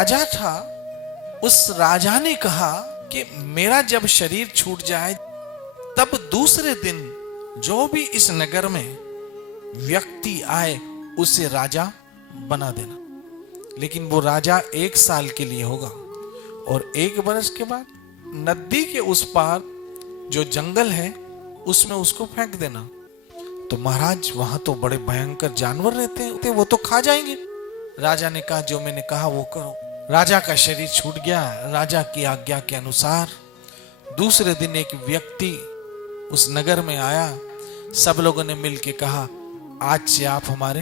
राजा था, उस राजा ने कहा कि मेरा जब शरीर छूट जाए तब दूसरे दिन जो भी इस नगर में व्यक्ति आए उसे राजा बना देना, लेकिन वो राजा 1 साल के लिए होगा और 1 बरस के बाद नदी के उस पार जो जंगल है उसमें उसको फेंक देना। तो महाराज वहां तो बड़े भयंकर जानवर रहते हैं, वो तो खा जाएंगे। राजा ने कहा जो मैंने कहा वो करो। राजा का शरीर छूट गया। राजा की आज्ञा के अनुसार दूसरे दिन एक व्यक्ति उस नगर में आया। सब लोगों ने मिलके कहा आज से आप हमारे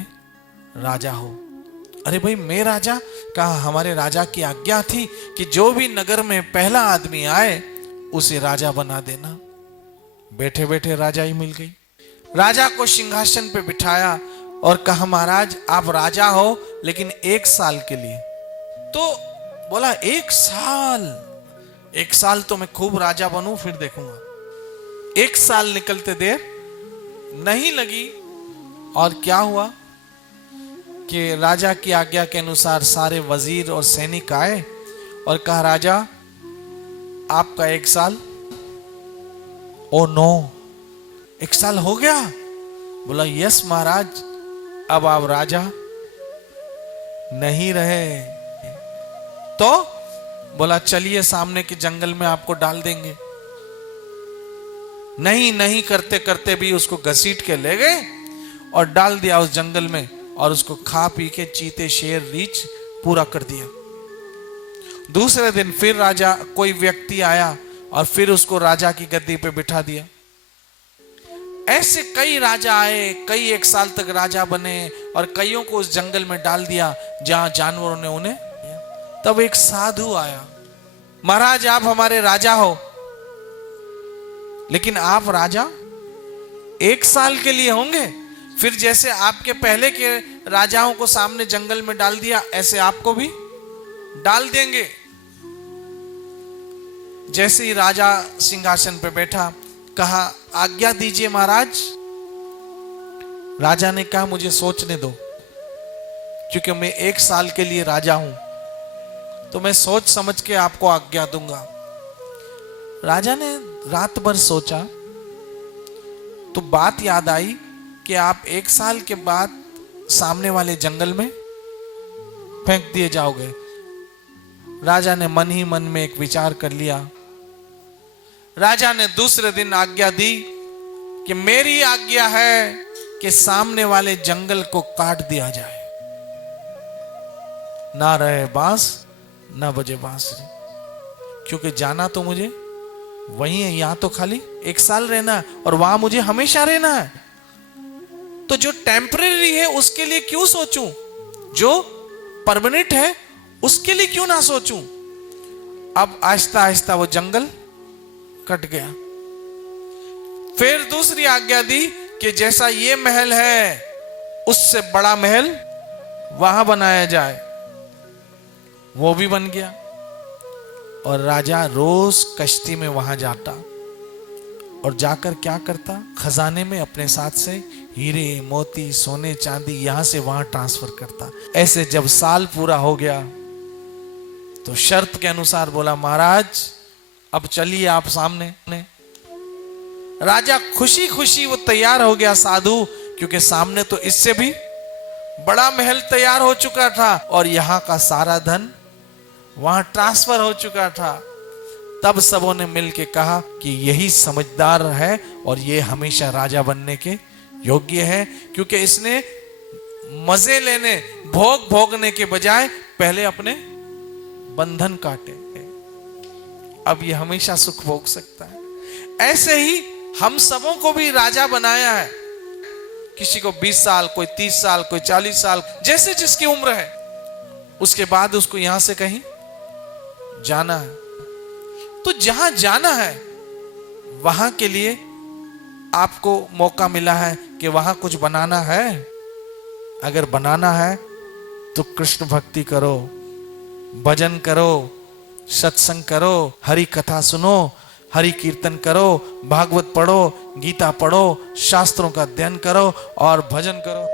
राजा हो। अरे भाई मैं राजा? कहा हमारे राजा की आज्ञा थी कि जो भी नगर में पहला आदमी आए उसे राजा बना देना। बैठे बैठे राजा ही मिल गई। राजा को सिंहासन पे बिठाया और कहा महाराज आप राजा हो लेकिन 1 साल के लिए। तो बोला 1 साल? 1 साल तो मैं खूब राजा बनूं फिर देखूंगा। 1 साल निकलते देर नहीं लगी और क्या हुआ कि राजा की आज्ञा के अनुसार सारे वजीर और सैनिक आए और कहा राजा आपका 1 साल। ओ नो 1 साल हो गया? बोला यस महाराज अब आप राजा नहीं रहे। तो बोला चलिए सामने के जंगल में आपको डाल देंगे। नहीं नहीं करते करते भी उसको घसीट के ले गए और डाल दिया उस जंगल में और उसको खा पी के चीते शेर रीछ पूरा कर दिया। दूसरे दिन फिर राजा कोई व्यक्ति आया और फिर उसको राजा की गद्दी पे बिठा दिया। ऐसे कई राजा आए, कई 1 साल तक राजा बने और कईयों को उस जंगल में डाल दिया जहां जानवरों ने उन्हें। तब एक साधु आया, महाराज आप हमारे राजा हो लेकिन आप राजा 1 साल के लिए होंगे, फिर जैसे आपके पहले के राजाओं को सामने जंगल में डाल दिया ऐसे आपको भी डाल देंगे। जैसे ही राजा सिंहासन पे बैठा कहा आज्ञा दीजिए महाराज। राजा ने कहा मुझे सोचने दो क्योंकि मैं 1 साल के लिए राजा हूं तो मैं सोच समझ के आपको आज्ञा दूंगा। राजा ने रात भर सोचा तो बात याद आई कि आप 1 साल के बाद सामने वाले जंगल में फेंक दिए जाओगे। राजा ने मन ही मन में एक विचार कर लिया। राजा ने दूसरे दिन आज्ञा दी कि मेरी आज्ञा है कि सामने वाले जंगल को काट दिया जाए, ना रहे बांस ना बजे बांसुरी, क्योंकि जाना तो मुझे वही है, यहां तो खाली 1 साल रहना है और वहां मुझे हमेशा रहना है। तो जो टेम्परेरी है उसके लिए क्यों सोचूं, जो परमानेंट है उसके लिए क्यों ना सोचूं। अब आहिस्ता आहिस्ता वो जंगल कट गया। फिर दूसरी आज्ञा दी कि जैसा ये महल है उससे बड़ा महल वहां बनाया जाए। वो भी बन गया और राजा रोज कश्ती में वहां जाता और जाकर क्या करता, खजाने में अपने साथ से हीरे मोती सोने चांदी यहां से वहां ट्रांसफर करता। ऐसे जब साल पूरा हो गया तो शर्त के अनुसार बोला महाराज अब चलिए आप सामने। राजा खुशी खुशी वो तैयार हो गया साधु, क्योंकि सामने तो इससे भी बड़ा महल तैयार हो चुका था और यहां का सारा धन वहां ट्रांसफर हो चुका था। तब सबों ने मिलके कहा कि यही समझदार है और ये हमेशा राजा बनने के योग्य है, क्योंकि इसने मजे लेने भोग भोगने के बजाय पहले अपने बंधन काटे, अब ये हमेशा सुख भोग सकता है। ऐसे ही हम सबों को भी राजा बनाया है। किसी को 20 साल, कोई 30 साल, कोई 40 साल, जैसे जिसकी उम्र है, उसके बाद उसको यहां से कहीं जाना है। तो जहां जाना है वहां के लिए आपको मौका मिला है कि वहां कुछ बनाना है। अगर बनाना है तो कृष्ण भक्ति करो, भजन करो, सत्संग करो, हरि कथा सुनो, हरि कीर्तन करो, भागवत पढ़ो, गीता पढ़ो, शास्त्रों का अध्ययन करो और भजन करो।